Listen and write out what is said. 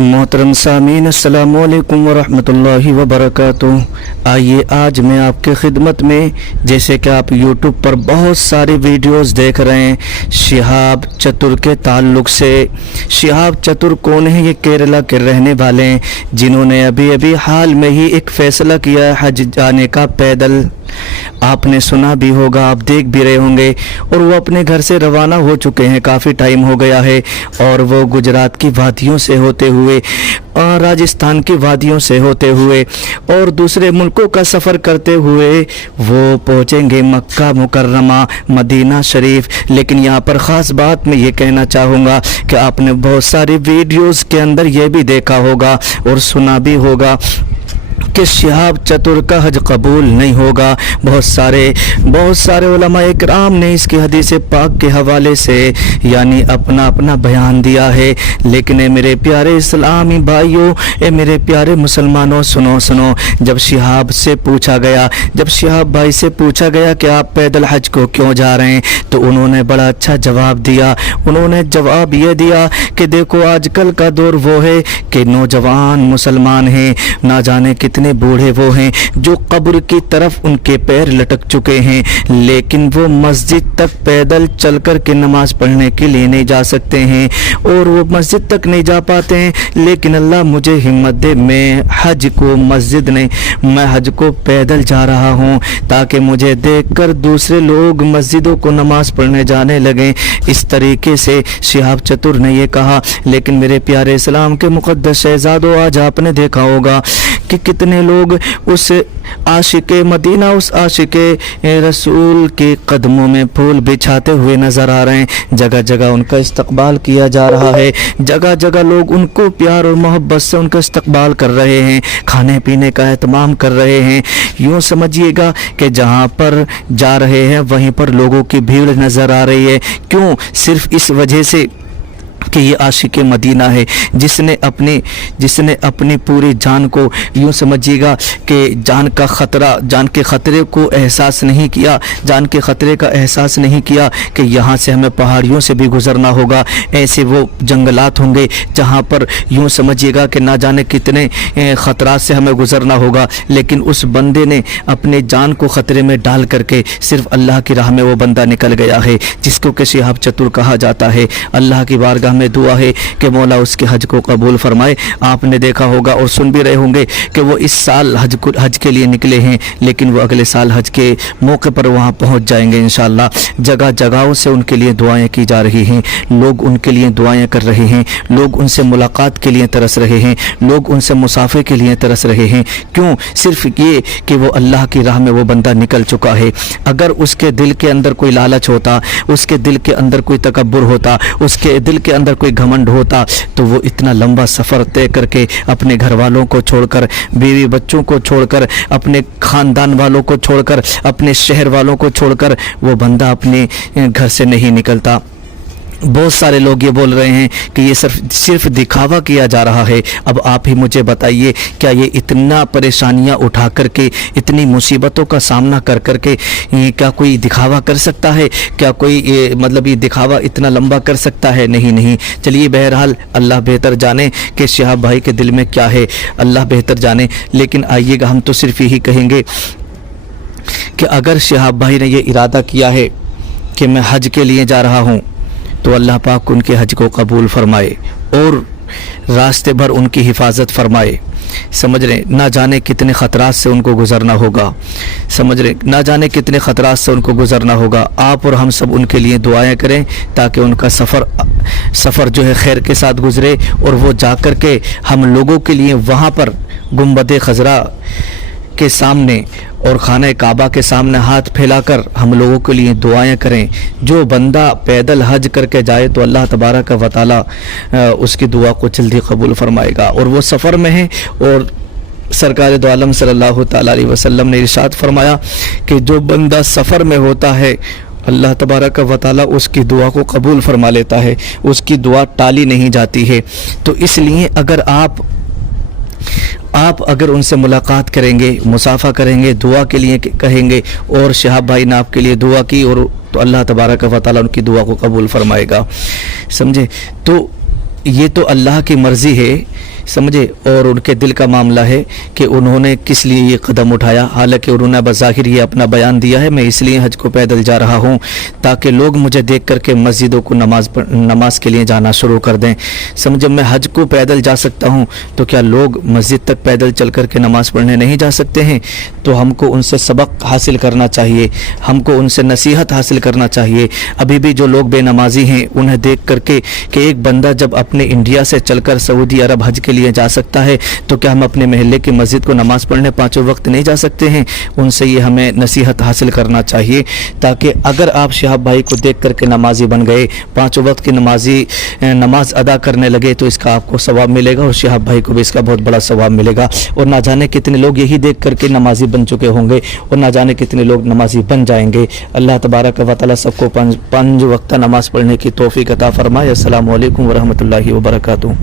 मोहतरम सामीन अस्सलामु अलैकुम वरहमतुल्लाहि वबरकातुहू। आइए आज मैं आपके खिदमत में, जैसे कि आप यूट्यूब पर बहुत सारे वीडियोस देख रहे हैं शिहाब चतुर के ताल्लुक़ से। शिहाब चतुर कौन है? ये केरला के रहने वाले हैं जिन्होंने अभी अभी हाल में ही एक फ़ैसला किया है हज जाने का पैदल। आपने सुना भी होगा, आप देख भी रहे होंगे। और वो अपने घर से रवाना हो चुके हैं, काफ़ी टाइम हो गया है। और वो गुजरात की वादियों से होते हुए, राजस्थान की वादियों से होते हुए और दूसरे मुल्कों का सफ़र करते हुए वो पहुँचेंगे मक्का मुकर्रमा, मदीना शरीफ। लेकिन यहाँ पर ख़ास बात मैं ये कहना चाहूँगा कि आपने बहुत सारे वीडियोज़ के अंदर ये भी देखा होगा और सुना भी होगा कि शिहाब चतुर का हज कबूल नहीं होगा। बहुत सारे उलमा इकराम ने इसकी हदीस पाक के हवाले से यानी अपना बयान दिया है। लेकिन मेरे प्यारे इस्लामी भाइयों, मेरे प्यारे मुसलमानों, सुनो। जब शिहाब भाई से पूछा गया कि आप पैदल हज को क्यों जा रहे हैं, तो उन्होंने बड़ा अच्छा जवाब दिया। उन्होंने जवाब ये दिया कि देखो, आजकल का दौर वो है कि नौजवान मुसलमान हैं, ना जाने कितने बूढ़े वो हैं जो कब्र की तरफ उनके पैर लटक चुके हैं, लेकिन वो मस्जिद तक पैदल चलकर के नमाज पढ़ने के लिए नहीं जा सकते हैं और वो मस्जिद तक नहीं जा पाते हैं। लेकिन अल्लाह मुझे हिम्मत दे, मैं हज को पैदल जा रहा हूँ ताकि मुझे देखकर दूसरे लोग मस्जिदों को नमाज पढ़ने जाने लगें। इस तरीके से शिहाब चतुर ने ये कहा। लेकिन मेरे प्यारे इस्लाम के मुक़द्दस शहज़ादों, आज आपने देखा होगा कि कितने लोग उस आशिक़े मदीना, उस आशिक़े रसूल के कदमों में फूल बिछाते हुए नज़र आ रहे हैं। जगह जगह उनका इस्तकबाल किया जा रहा है, जगह जगह लोग उनको प्यार और मोहब्बत से उनका इस्तकबाल कर रहे हैं, खाने पीने का एहतमाम कर रहे हैं। यूँ समझिएगा कि जहाँ पर जा रहे हैं वहीं पर लोगों की भीड़ नज़र आ रही है। क्यों? सिर्फ इस वजह से कि ये आशिक़े मदीना है जिसने अपनी पूरी जान को, यूँ समझिएगा कि जान के ख़तरे को एहसास नहीं किया, जान के ख़तरे का एहसास नहीं किया कि यहाँ से हमें पहाड़ियों से भी गुज़रना होगा, ऐसे वो जंगलात होंगे जहाँ पर यूँ समझिएगा कि ना जाने कितने ख़तरात से हमें गुज़रना होगा। लेकिन उस बंदे ने अपने जान को ख़तरे में डाल करके सिर्फ अल्लाह की राह में वो बंदा निकल गया है, जिसको कि शिहाब चतुर कहा जाता है। अल्लाह की बारगाह में दुआ है कि मौला उसके हज को कबूल फरमाए। आपने देखा होगा और सुन भी रहे होंगे कि वो इस साल हज के लिए निकले हैं, लेकिन वो अगले साल हज के मौके पर वहाँ पहुँच जाएंगे इंशाअल्लाह। जगह जगहों से उनके लिए दुआएं की जा रही हैं, लोग उनके लिए दुआएं कर रहे हैं, लोग उनसे मुलाकात के लिए तरस रहे हैं, लोग उनसे मुसाफे के लिए तरस रहे हैं। क्यों? सिर्फ ये कि वो अल्लाह की राह में वो बंदा निकल चुका है। अगर उसके दिल के अंदर कोई लालच होता, उसके दिल के अंदर कोई तकब्बुर होता, उसके दिल के अंदर कोई घमंड होता, तो वो इतना लंबा सफ़र तय करके अपने घर वालों को छोड़कर, बीवी बच्चों को छोड़कर, अपने ख़ानदान वालों को छोड़कर, अपने शहर वालों को छोड़कर वो बंदा अपने घर से नहीं निकलता। बहुत सारे लोग ये बोल रहे हैं कि ये सिर्फ दिखावा किया जा रहा है। अब आप ही मुझे बताइए, क्या ये इतना परेशानियां उठा करके, इतनी मुसीबतों का सामना कर करके क्या कोई दिखावा कर सकता है? क्या कोई ये दिखावा इतना लंबा कर सकता है? नहीं। चलिए, बहरहाल अल्लाह बेहतर जाने कि शिहाब भाई के दिल में क्या है, अल्लाह बेहतर जाने। लेकिन आइएगा, हम तो सिर्फ यही कहेंगे कि अगर शिहाब भाई ने ये इरादा किया है कि मैं हज के लिए जा रहा हूँ, तो अल्लाह पाक उनके हज को कबूल फरमाए और रास्ते भर उनकी हिफाजत फरमाए। समझ रहे, ना जाने कितने ख़तरात से उनको गुज़रना होगा, समझ रहे, ना जाने कितने ख़तरात से उनको गुज़रना होगा। आप और हम सब उनके लिए दुआएं करें ताकि उनका सफ़र जो है खैर के साथ गुज़रे और वो जा कर के हम लोगों के लिए वहाँ पर गुंबद खज़रा के सामने और खाने काबा के सामने हाथ फैलाकर हम लोगों के लिए दुआएं करें। जो बंदा पैदल हज करके जाए तो अल्लाह तबारक व तआला उसकी दुआ को जल्दी कबूल फरमाएगा। और वो सफ़र में है और सरकार दो आलम सल्लल्लाहु तआला अलैहि वसल्लम ने इरशाद फरमाया कि जो बंदा सफ़र में होता है, अल्लाह तबारक व तआला उसकी दुआ को कबूल फरमा लेता है, उसकी दुआ टाली नहीं जाती है। तो इसलिए अगर आप अगर उनसे मुलाकात करेंगे, मुसाफा करेंगे, दुआ के लिए कहेंगे और शिहाब भाई ने आपके लिए दुआ की, और तो अल्लाह तबारक व तआला उनकी दुआ को कबूल फरमाएगा। समझे? तो یہ تو اللہ کی مرضی ہے سمجھے، اور ان کے دل کا معاملہ ہے کہ انہوں نے کس لیے یہ قدم اٹھایا. حالانکہ انہوں نے بظاہر یہ اپنا بیان دیا ہے میں اس لیے حج کو پیدل جا رہا ہوں تاکہ لوگ مجھے دیکھ کر کے مسجدوں کو نماز کے لیے جانا شروع کر دیں. سمجھے میں حج کو پیدل جا سکتا ہوں تو کیا لوگ مسجد تک پیدل چل کر کے نماز پڑھنے نہیں جا سکتے ہیں؟ تو ہم کو ان سے سبق حاصل کرنا چاہیے، ہم کو ان سے نصیحت حاصل کرنا چاہیے. ابھی بھی جو لوگ بے نمازی ہیں انہیں دیکھ کر کے کہ ایک بندہ جب اپنے انڈیا سے چل کر سعودی عرب حج کے لیے جا سکتا ہے تو کیا ہم اپنے محلے کی مسجد کو نماز پڑھنے پانچوں وقت نہیں جا سکتے ہیں؟ ان سے یہ ہمیں نصیحت حاصل کرنا چاہیے تاکہ اگر آپ شہاب بھائی کو دیکھ کر کے نمازی بن گئے، پانچوں وقت کی نماز ادا کرنے لگے تو اس کا آپ کو ثواب ملے گا اور شہاب بھائی کو بھی اس کا بہت بڑا ثواب ملے گا. اور نہ جانے کتنے لوگ یہی دیکھ کر کے نمازی بن چکے ہوں گے اور نہ جانے کتنے لوگ نمازی بن جائیں گے. اللہ تبارک و تعالی سب کو پانچ وقتہ نماز پڑھنے کی توفیق عطا فرمائے. السلام علیکم ورحمۃ اللہ وبرکاتہ.